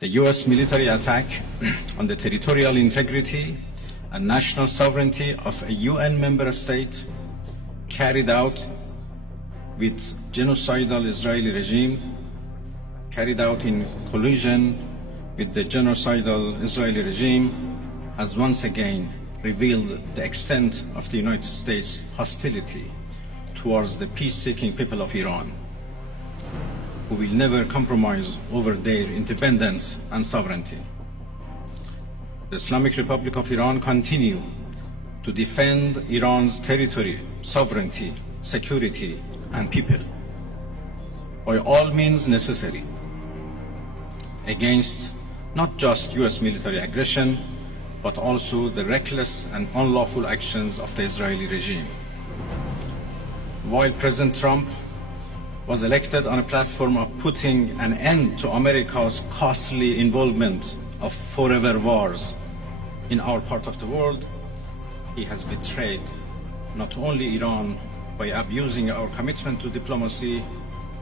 The U.S. military attack on the territorial integrity and national sovereignty of a UN member state carried out with genocidal Israeli regime, carried out in collusion with the genocidal Israeli regime, has once again revealed the extent of the United States' hostility towards the peace-seeking people of Iran, who will never compromise over their independence and sovereignty. The Islamic Republic of Iran continues to defend Iran's territory, sovereignty, security, and people by all means necessary against not just US military aggression, but also the reckless and unlawful actions of the Israeli regime. While President Trump was elected on a platform of putting an end to America's costly involvement of forever wars in our part of the world, he has betrayed not only Iran by abusing our commitment to diplomacy,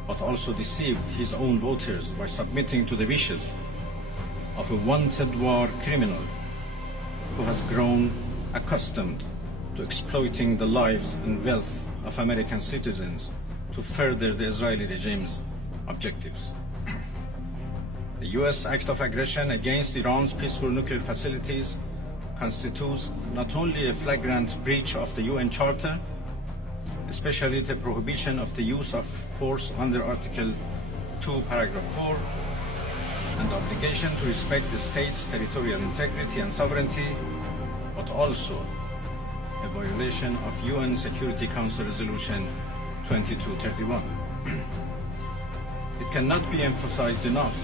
but also deceived his own voters by submitting to the wishes of a wanted war criminal who has grown accustomed to exploiting the lives and wealth of American citizens to further the Israeli regime's objectives. The US act of aggression against Iran's peaceful nuclear facilities constitutes not only a flagrant breach of the UN Charter, especially the prohibition of the use of force under Article 2, Paragraph 4, and the obligation to respect the state's territorial integrity and sovereignty, but also a violation of UN Security Council Resolution 2231. It cannot be emphasized enough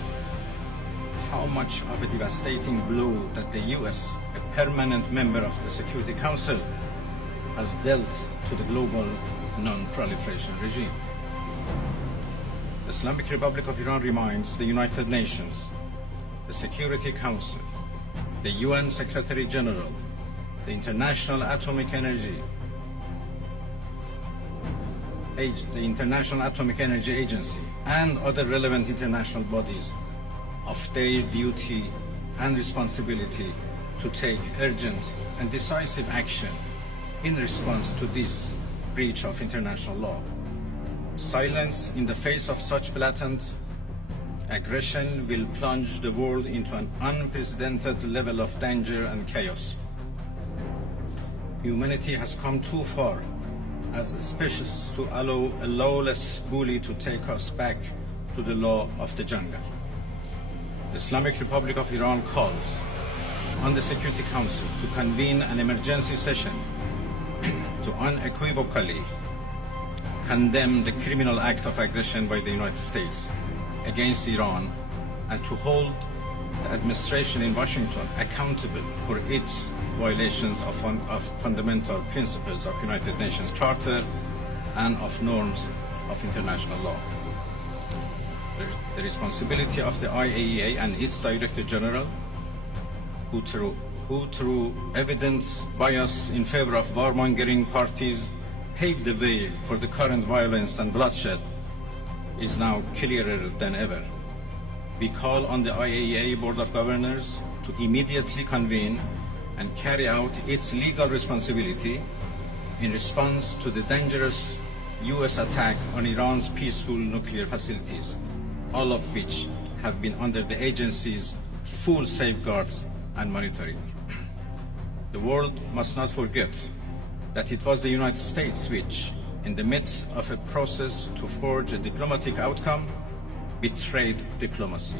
how much of a devastating blow that the US, a permanent member of the Security Council, has dealt to the global non-proliferation regime. The Islamic Republic of Iran reminds the United Nations, the Security Council, the UN Secretary General, the International Atomic Energy Agency, and other relevant international bodies of their duty and responsibility to take urgent and decisive action in response to this breach of international law. Silence in the face of such blatant aggression will plunge the world into an unprecedented level of danger and chaos. Humanity has come too far as a species to allow a lawless bully to take us back to the law of the jungle. The Islamic Republic of Iran calls on the Security Council to convene an emergency session to unequivocally condemn the criminal act of aggression by the United States against Iran and to hold the administration in Washington accountable for its violations of fundamental principles of United Nations Charter and of norms of international law. The responsibility of the IAEA and its Director General, who through evident bias in favor of warmongering parties paved the way for the current violence and bloodshed, is now clearer than ever. We call on the IAEA Board of Governors to immediately convene and carry out its legal responsibility in response to the dangerous US attack on Iran's peaceful nuclear facilities, all of which have been under the agency's full safeguards and monitoring. The world must not forget that it was the United States which, in the midst of a process to forge a diplomatic outcome, betrayed diplomacy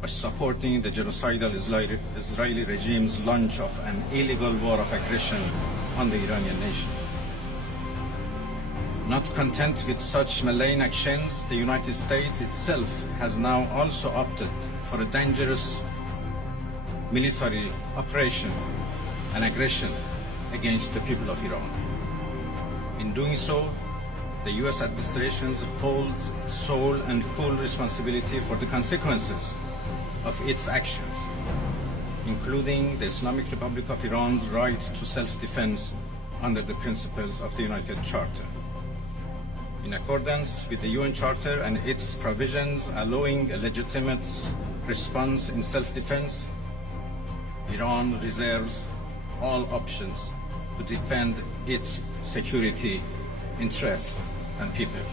by supporting the genocidal Israeli regime's launch of an illegal war of aggression on the Iranian nation. Not content with such malign actions, the United States itself has now also opted for a dangerous military operation and aggression against the people of Iran. In doing so, the US administration holds sole and full responsibility for the consequences of its actions, including the Islamic Republic of Iran's right to self-defense under the principles of the United Charter. In accordance with the UN Charter and its provisions allowing a legitimate response in self-defense, Iran reserves all options to defend its security interests and people.